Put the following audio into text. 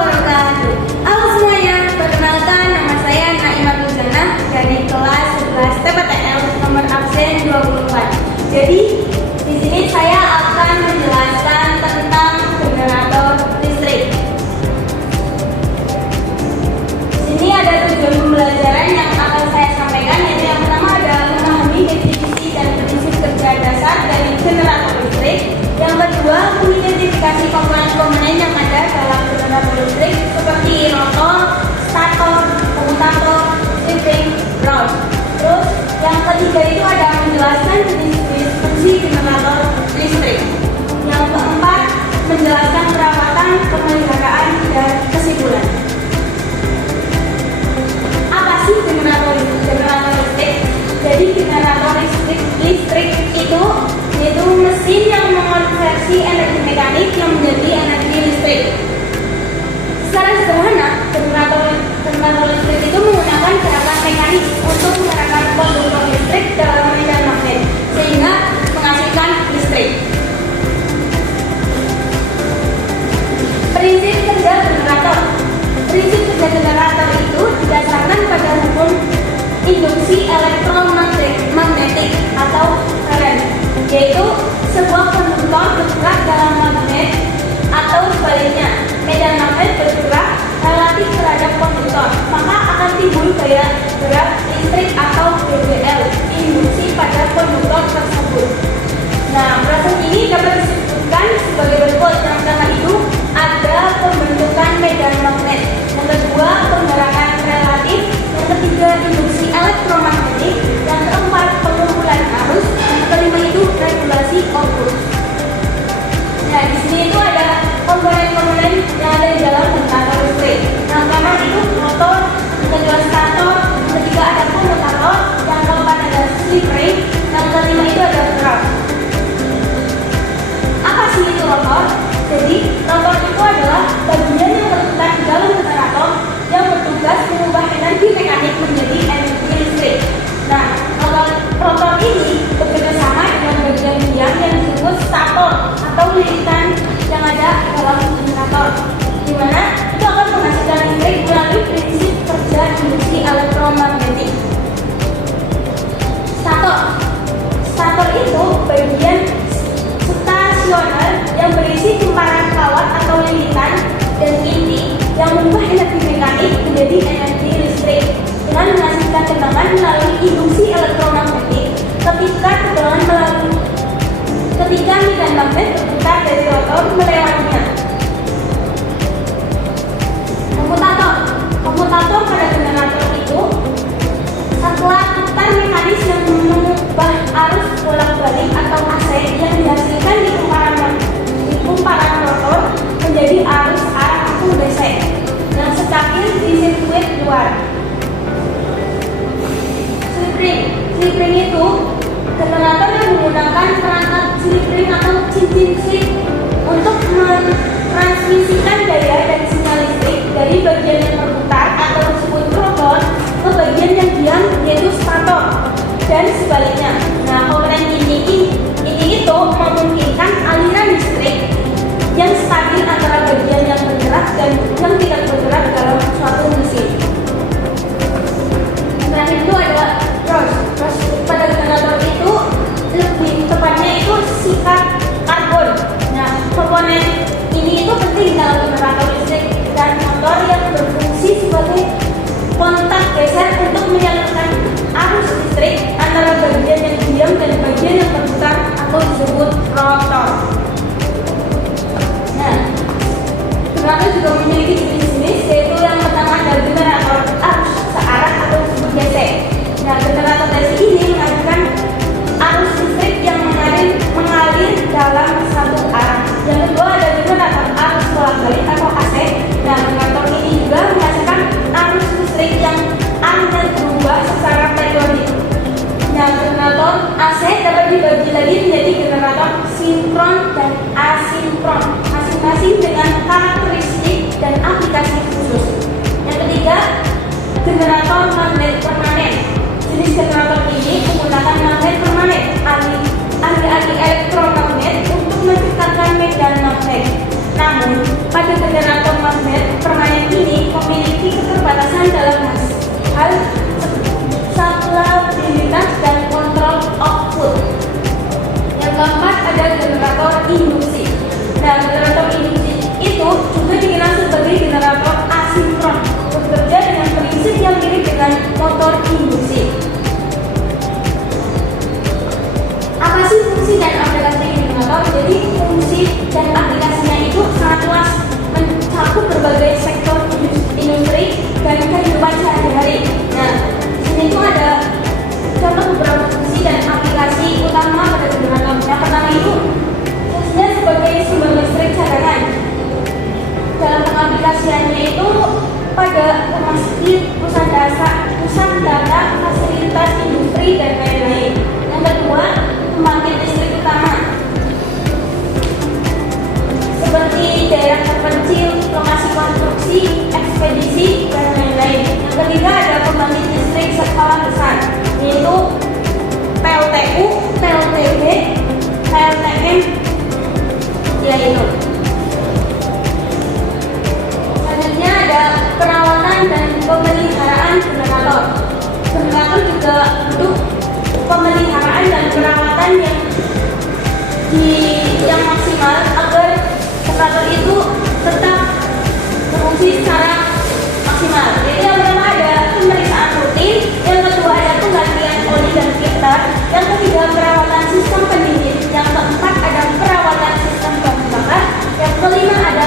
wabarakatuh. Halo semuanya, perkenalkan nama saya Naimah Luzana dari kelas 11 TPTL nomor absen 24. Jadi di sini saya akan menjelaskan tentang generator listrik. Di sini ada tujuan pembelajaran yang akan saya sampaikan, yaitu yang pertama adalah memahami definisi dan prinsip kerja dasar dari generator listrik. Yang kedua, mengidentifikasi komponen-komponen yang ada dalam generator listrik seperti rotor, stator, komutator, slip-ring, ground. Terus yang ketiga itu ada menjelaskan jenis-jenis fungsi generator listrik. Yang keempat, menjelaskan perawatan, pemeliharaan, dan kesimpulan. Apa sih generator listrik? Jadi generator listrik itu yaitu mesin yang mengonversi energi mekanik yang menjadi energi listrik. Secara sederhana, generator listrik itu menggunakan gerakan mekanik untuk menggerakkan konduktor listrik dalam medan magnet sehingga menghasilkan listrik. Prinsip kerja generator. Prinsip kerja generator itu didasarkan pada hukum induksi elektromagnetik atau current, yaitu sebuah konduktor bergerak dalam magnet atau sebaliknya medan magnet bergerak relatif terhadap konduktor, maka akan timbul gaya gerak listrik atau BGL induksi pada konduktor tersebut. Nah, proses ini dapat disebutkan sebagai berikut. Yang pertama itu ada pembentukan medan magnet, yang kedua penggerakan relatif, yang ketiga induksi elektromagnetik, yang keempat pengumpulan arus, yang kelima itu regulasi output. Nah, di sini itu ada komponen-komponen yang ada di dalam generator listrik. Yang pertama itu rotor, yang kedua stator, yang ketiga ada komutator, yang keempat ada slip-ring, yang kelima itu ada ground. Apa sih itu rotor? Jadi rotor itu adalah bagian yang terletak di dalam generator yang bertugas mengubah energi mekanik menjadi energi listrik. Nah, rotor ini bekerja sama dengan bagian diam yang disebut stator atau lilitan yang ada di dalam generator, di mana itu akan menghasilkan listrik melalui prinsip kerja induksi elektromagnetik. Stator itu bagian stasioner yang berisi kumparan kawat atau lilitan dan inti yang mengubah energi mekanik menjadi energi listrik dengan menghasilkan tegangan melalui induksi elektromagnetik ketika medan magnet berputar dari rotor melewatinya. Komutator pada generator itu setelah putar mekanis yang mengubah arus bolak-balik atau AC yang dihasilkan di kumparan rotor menjadi arus arah atau DC yang sekakil di sirkuit luar. Slip-ring itu generator yang menggunakan perangkat slip-ring atau cincin slip untuk mentransmisikan daya dan sinyal listrik dari bagian yang berputar atau disebut rotor ke bagian yang diam yaitu stator dan sebaliknya. Nah, komponen ini itu memungkinkan aliran listrik yang stabil antara bagian yang bergerak dan yang tidak bergerak dalam suatu mesin. Terakhir itu adalah cross pada generator itu lebih tepatnya itu sifat karbon. Nah, komponen ini itu penting dalam generator listrik dan motor yang berfungsi sebagai kontak geser untuk menyalurkan arus listrik antara bagian yang diam dan bagian yang berputar atau disebut rotor. Nah, generator juga memiliki jenis-jenis, yaitu yang pertama ada generator arus searah atau disebut DC. Nah, generator DC ini menghasilkan arus listrik yang mengalir dalam satu arah. Yang kedua ada generator arus bolak-balik atau AC. Nah, generator ini juga menghasilkan arus listrik yang arusnya berubah secara periodik. Nah, generator AC dapat dibagi lagi menjadi generator sinkron dan asinkron, masing-masing dengan karakteristik dan aplikasi khusus. Yang ketiga, generator magnet permanen. Jenis generator ini menggunakan magnet permanen, ahli-ahli elektromagnet untuk menciptakan medan magnet. Namun, pada generator magnet permanen ini memiliki keterbatasan dalam hal stabilitas dan kontrol output. Yang keempat ada generator induksi. Nah, generator induksi itu juga dikenal sebagai generator asinkron, bekerja dengan prinsip yang mirip dengan motor induksi. Apa sih fungsi dan aplikasi generator? Jadi fungsi dan aplikasinya itu sangat luas, mencakup berbagai sektor industri dan kehidupan sehari-hari. Nah, di sini itu ada contoh beberapa fungsi dan aplikasi utama pada generator. Yang pertama itu fungsinya sebagai sumber listrik cadangan. Dalam pengaplikasiannya itu pada rumah sakit, pusat data, fasilitas industri dan lain-lain. Yang kedua, pembangkit listrik utama seperti daerah terpencil, lokasi konstruksi, ekspedisi dan lain-lain. Yang ketiga ada pembangkit listrik skala besar, yaitu PLTU, PLTB, PLTM, yaitu. Selanjutnya ada perawatan dan pemeliharaan generator. Generator juga butuh pemeliharaan dan perawatan yang maksimal agar generator itu tetap berfungsi secara maksimal. Jadi yang pertama ada pemeriksaan rutin, yang kedua ada penggantian oli dan filter, yang ketiga perawatan sistem pendingin, yang keempat ada perawatan sistem bahan bakar, yang kelima ada